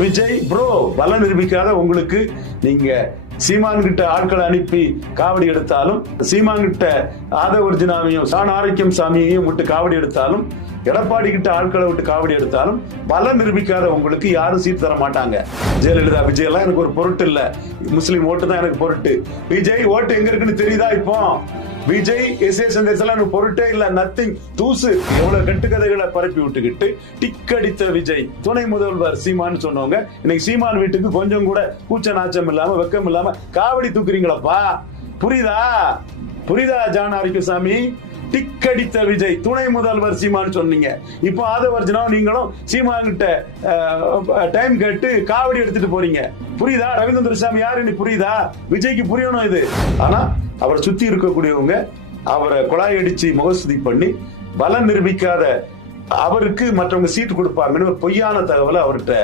Vijay bro பலம் நிரூபிக்காத உங்களுக்கு நீங்க சீமான் கிட்ட ஆட்களை அனுப்பி காவடி எடுத்தாலும், சீமான் கிட்ட ஆதவர்ஜினாவையும் சான் ஆரோக்கியம் சாமியையும் விட்டு காவடி எடுத்தாலும், எடப்பாடி கிட்ட ஆட்களை விட்டு காவடி எடுத்தாலும் பலம் நிரூபிக்காத உங்களுக்கு யாரும் சீட் தர மாட்டாங்க. ஜெயலலிதா விஜய் எல்லாம் எனக்கு ஒரு பொருட்டு இல்ல, முஸ்லீம் ஓட்டு தான் எனக்கு பொருட்டு. விஜய் ஓட்டு எங்க இருக்குன்னு தெரியுதா? இப்போ விஜய் எனக்கு பொருட்டே இல்ல, நத்திங், தூசு. எவ்வளவு கட்டுக்கதைகளை பரப்பி விட்டுக்கிட்டு டிக் அடித்த விஜய் துணை முதல்வர் சீமான்னு சொன்னவங்க இன்னைக்கு சீமான் வீட்டுக்கு கொஞ்சம் கூட கூச்ச நாச்சம் இல்லாம வெக்கம் இல்லாம காவடி தூக்குறீங்களப்பா. புரியுதா? புரியுதா ஜான் ஆரோக்கியசாமி? டிக் அடித்த விஜய் துணை முதல்வர் சீமான்னு சொன்னீங்க. இப்போ ஆதவர்ஜனா நீங்களும் சீமான் கிட்ட டைம் கேட்டு காவடி எடுத்துட்டு போறீங்க. புரியுதா? ரவீந்திர சாமி யாருன்னு புரியுதா? விஜய்க்கு புரியணும் இது. ஆனா அவரை சுத்தி இருக்கக்கூடியவங்க அவரை குழாய் அடிச்சு முகஸ்துதி பண்ணி பலம் நிரூபிக்காத அவருக்கு மற்றவங்க சீட்டு கொடுப்பாங்கன்னு பொய்யான தகவலை அவர்கிட்ட